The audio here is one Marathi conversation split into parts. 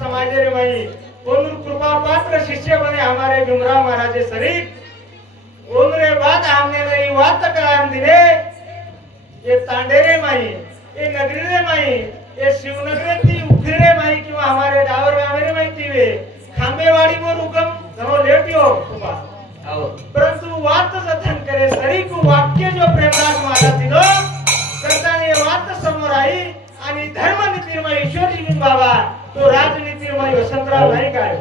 समाज रे मई ओनुर कृपा पात्र शिष्य बने हमारे भीमराव महाराज शरीफ ओनरे बाद हमने नई बात करान दिने ये तांडेरे माई ये नगरी रे माई ये शिवनगरे ती उखरे माई किंवा हमारे डावर गावरे माई तीवे खांबेवाडी मोर उगम घणो लेटियो कृपा परंतु वात जतन करे सरी को वाक्य जो प्रेमदास महाराज दिलो करता ये वात समोर आई आणि धर्म नीतिमय ईश्वरजी बाबा तो राजनीतिमय वसंतराव नाईक आहे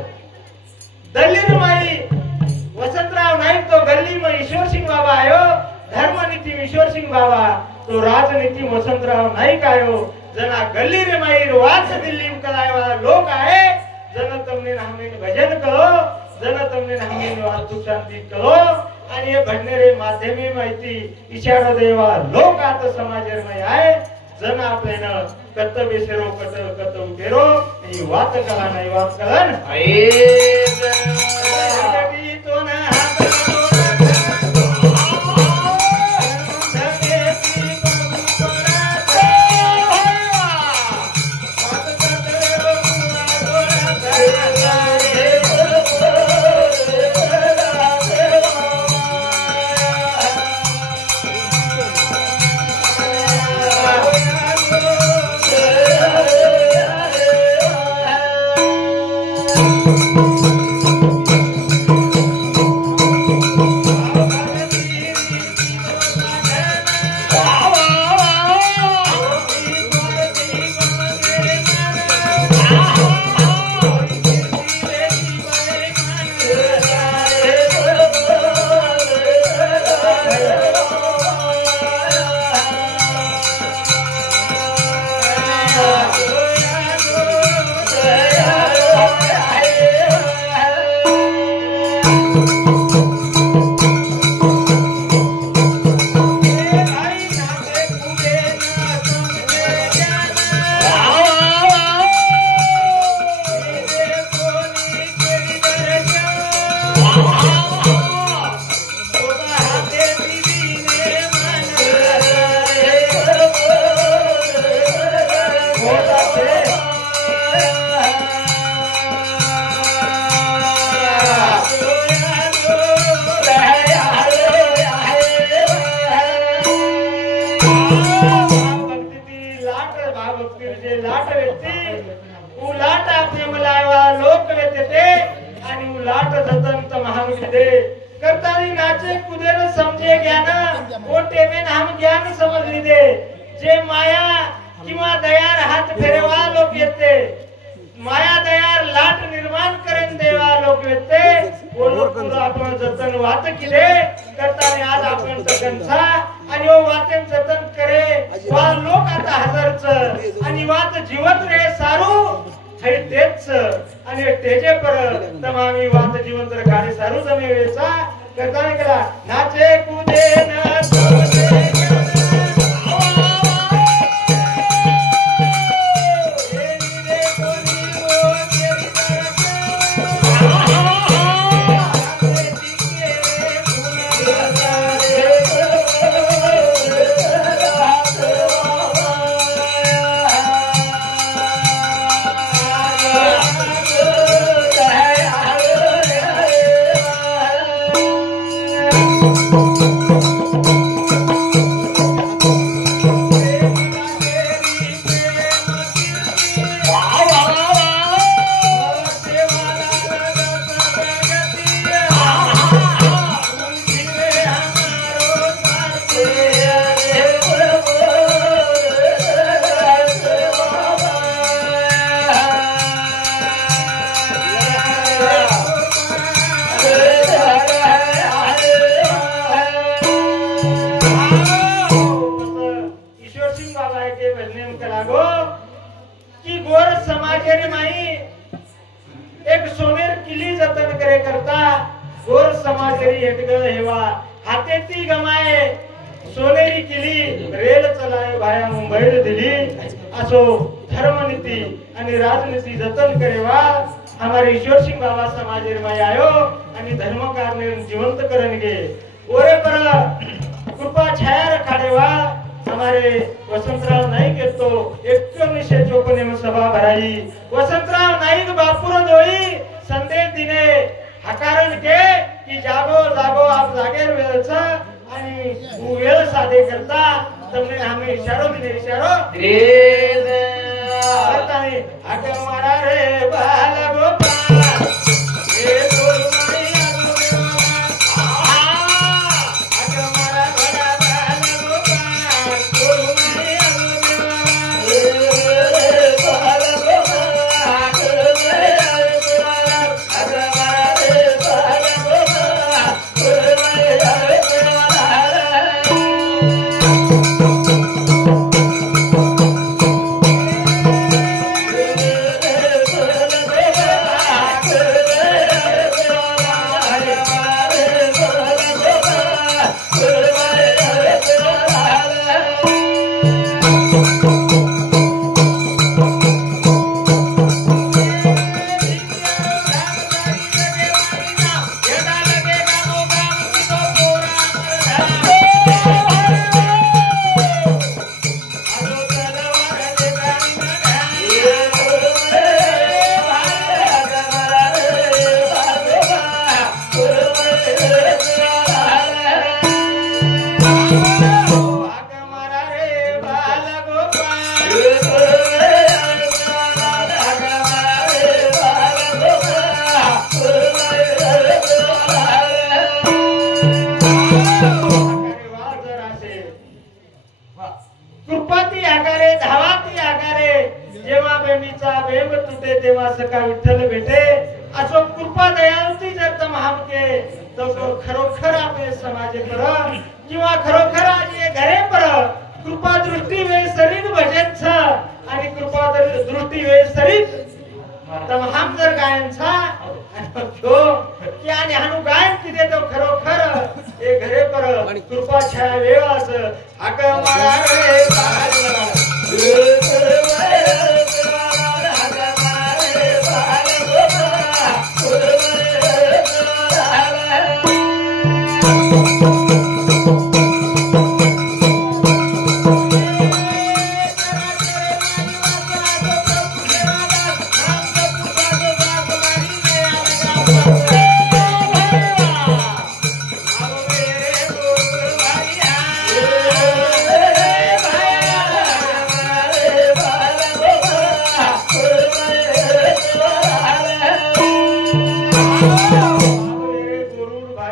दलितमय वसंतराव नाईक तो गल्लीमय ईश्वर सिंह बाबा आयो धर्मनीति ईश्वर सिंह बाबा तो राजनीति वसंतराव नाईक आयो जना गल्ली रे माई वाच दिल्ली कलाय वाला लोक आहे जन तमने हमने भजन करो जन तमने हमने वास्तु शांती करो आणि हे घडणारे माध्यमे माहिती इशारा देवा लोक आता समाजामध्ये आहे जन आपल्याला कर्तव्य सेरो कर्तव्य केरो ही वात कला नाही वात कलन तो ना हमारे ईश्वर सिंह बाबा समाज में आयो आणि धर्म कार्य जीवंत करण गे ओरे पर कृपा छाया रखाडेवा हमारे वसंतराव नाईक येतो 1954 में सभा भराई वसंतराव नाईक बापूर जोई संदेश दिने हकारण के की जागो जागो आप जागेर वेळच आणि वेळ साधे करता તમને आम्ही इशारो दिने इशारो बताई आगे मारा रे बाल गोपाल ए बोल मारी आगे मारा बड़ा बाल गोपाल बोल मारी बाल गोपाल आगे मारा रे बाल गोपाल बोल मारी कृपाती आकारे धावाती आकारे जेव्हा बेंबीचा बेंब तुटे तेव्हा सका विठ्ठल भेटे असो कृपा दयाळती जर तम हमके तो खरोखर आपले समाजे पर किंवा खरोखर आजे घरे पर कृपा दृष्टी वे शरीर भजन छ आणि कृपा दृष्टी वे शरीर तम हम जर गायन छ तो की आणि हनु गायन किदे तो खरोखर ए घरे पर कृपा छाया वेवास आक मारा रे बाल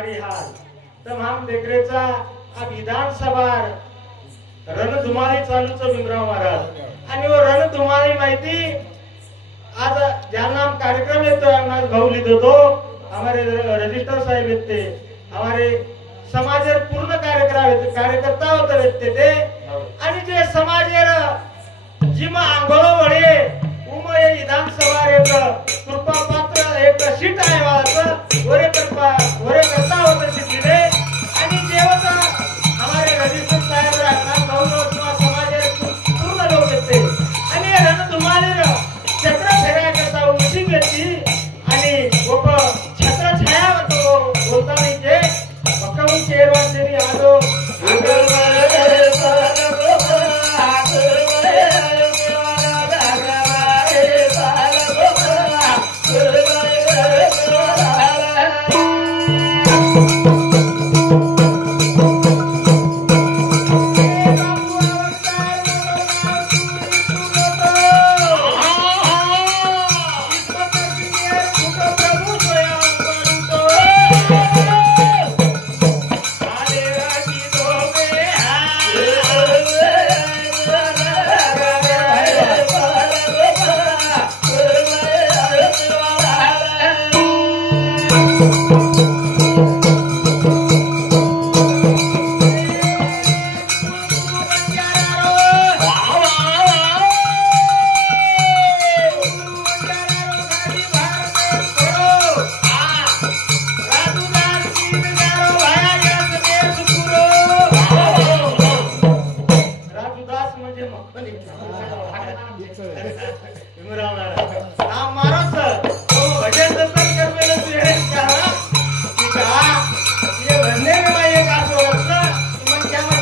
तमाम देखरेचा विधानसभा रणधुमाळी चालूच भीमराव महाराज आणि वो रणधुमाळी माहिती आज ज्यांना कार्यक्रम येतो आज भाऊ लिहितो तो हमारे रजिस्टर साहेब येते हमारे समाजेर पूर्ण कार्यकर्ता होते ते आणि जे समाजेर जिमा आंगोलो वळे उमय विधानसभा एक कृपा पात्र एक सीट आहे वाच वरे करता होते सीट आणि जेव्हा हमारे रजिस्टर साहेब राहणार भाऊ किंवा समाजेर पूर्ण लोक येते आणि रणधुमाळी छत्र फेऱ्या करता मीटिंग घेतली आणि एक छत्र छाया होतो बोलताना जे मक्काहून शेरवांचे आलो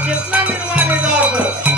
चेतना निर्माण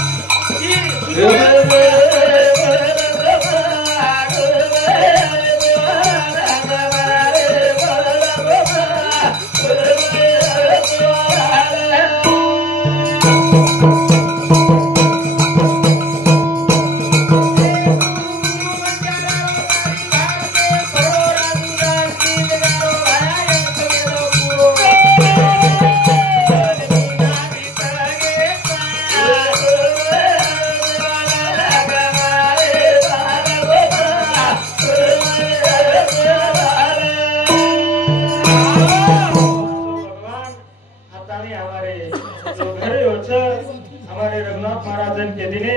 हमारे रघुनाथ महाराजन के दिने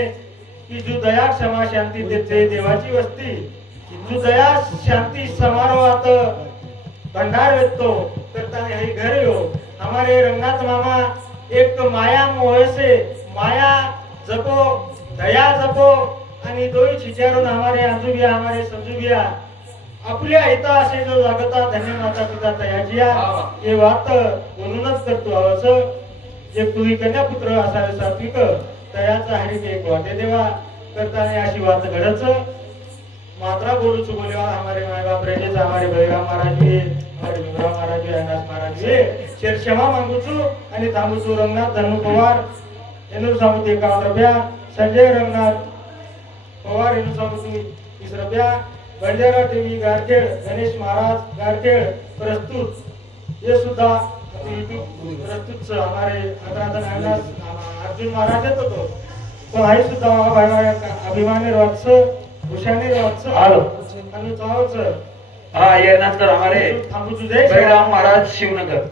की जो दया क्षमा शांति देते देवाची वस्ती जो दया शांति समारोहात भंडार वेचतो करता हे घर यो हमारे रंगनाथ मामा एक माया मोह से माया जपो दया जपो आणि दोई चिचारून हमारे आजूबिया हमारे समजुबिया आपल्या हिता असे जो लागता धन्य माता पिता तयाजिया हे वात बोलूनच करतो असं जे तुही कन्या पुत्र असावे सात्विक तयाचा हरिक एक वाटे देवा करताना अशी वात घडच मात्रा बोलू चुकवलेवा हमारे माय बाप रेजेच हमारे बळीराम महाराज जी हमारे भीमराव महाराज जी अनास महाराज जी शेर क्षमा मागू छु आणि थांबू छु रंगनाथ धनु पवार एनु सामुते 51 रुपया संजय रंगनाथ पवार एनु सामुते 30 रुपया बंजारा टीव्ही गारखेड गणेश महाराज गारखेड प्रस्तुत ये सुद्धा प्रस्तुत हमारे अर्जुन महाराज येतो तो हाय सुद्धा भाई अभिमानी रोत्स भूषानी रोत्स आलो आणि चावच हा येरनाथकर हमारे थांबू तुझे बळीराम महाराज शिवनगर